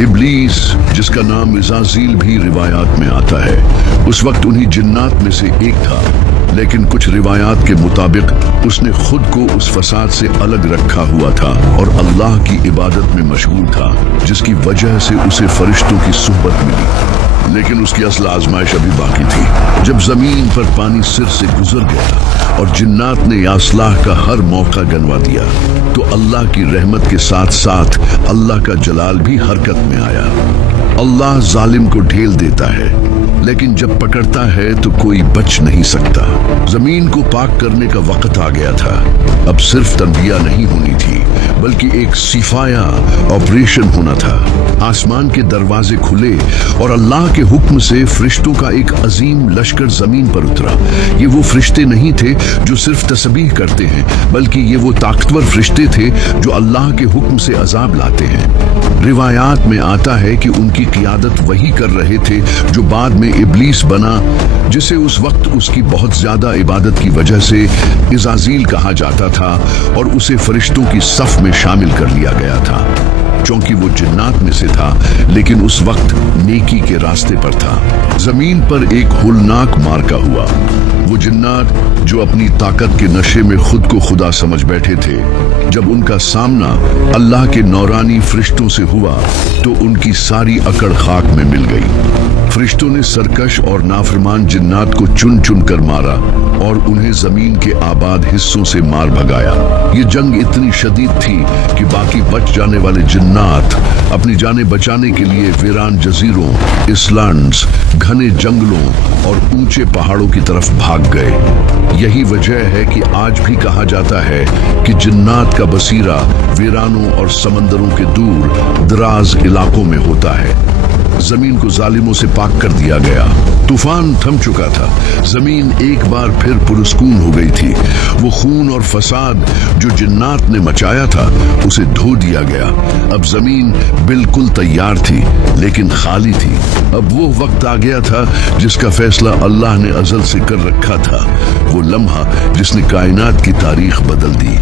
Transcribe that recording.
ابلیس جس کا نام ازازیل بھی روایات میں آتا ہے، اس وقت انہی جنات میں سے ایک تھا، لیکن کچھ روایات کے مطابق اس نے خود کو اس فساد سے الگ رکھا ہوا تھا اور اللہ کی عبادت میں مشغول تھا، جس کی وجہ سے اسے فرشتوں کی صحبت ملی۔ لیکن اس کی اصل آزمائش ابھی باقی تھی۔ جب زمین پر پانی سر سے گزر گیا اور جنات نے یا اصلاح کا ہر موقع گنوا دیا، تو اللہ کی رحمت کے ساتھ ساتھ اللہ کا جلال بھی حرکت میں آیا۔ اللہ ظالم کو ڈھیل دیتا ہے، لیکن جب پکڑتا ہے تو کوئی بچ نہیں سکتا۔ زمین کو پاک کرنے کا وقت آ گیا تھا۔ اب صرف تنبیہ نہیں ہونی تھی، بلکہ ایک صفایا آپریشن ہونا تھا۔ آسمان کے دروازے کھلے اور اللہ کے حکم سے فرشتوں کا ایک عظیم لشکر زمین پر اترا۔ یہ وہ فرشتے نہیں تھے جو صرف تسبیح کرتے ہیں، بلکہ یہ وہ طاقتور فرشتے تھے جو اللہ کے حکم سے عذاب لاتے ہیں۔ روایات میں آتا ہے کہ ان کی قیادت وہی کر رہے تھے جو بعد میں ابلیس بنا، جسے اس وقت اس کی بہت زیادہ عبادت کی وجہ سے ازازیل کہا جاتا تھا اور اسے فرشتوں کی صف میں شامل کر لیا گیا تھا۔ چونکہ وہ جنات میں سے تھا، لیکن اس وقت نیکی کے راستے پر تھا۔ زمین پر ایک ہولناک معرکہ ہوا۔ وہ جنات جو اپنی طاقت کے نشے میں خود کو خدا سمجھ بیٹھے تھے، جب ان کا سامنا اللہ کے نورانی فرشتوں سے ہوا تو ان کی ساری اکڑ خاک میں مل گئی۔ فرشتوں نے سرکش اور نافرمان جنات کو چن چن کر مارا اور انہیں زمین کے آباد حصوں سے مار بھگایا۔ یہ جنگ اتنی شدید تھی کہ باقی بچ جانے والے جنات اپنی جانیں بچانے کے لیے ویران جزیروں، اسلینڈز، گھنے جنگلوں اور اونچے پہاڑوں کی طرف بھاگ گئے۔ یہی وجہ ہے کہ آج بھی کہا جاتا ہے کہ جنات کا بصیرہ ویرانوں اور سمندروں کے دور دراز علاقوں میں ہوتا ہے۔ زمین کو ظالموں سے پاک کر دیا گیا۔ طوفان تھم چکا تھا۔ زمین ایک بار پھر پرسکون ہو گئی تھی۔ وہ خون اور فساد جو جنات نے مچایا تھا اسے دھو دیا گیا۔ اب زمین بالکل تیار تھی، لیکن خالی تھی۔ اب وہ وقت آ گیا تھا جس کا فیصلہ اللہ نے ازل سے کر رکھا تھا، وہ لمحہ جس نے کائنات کی تاریخ بدل دی۔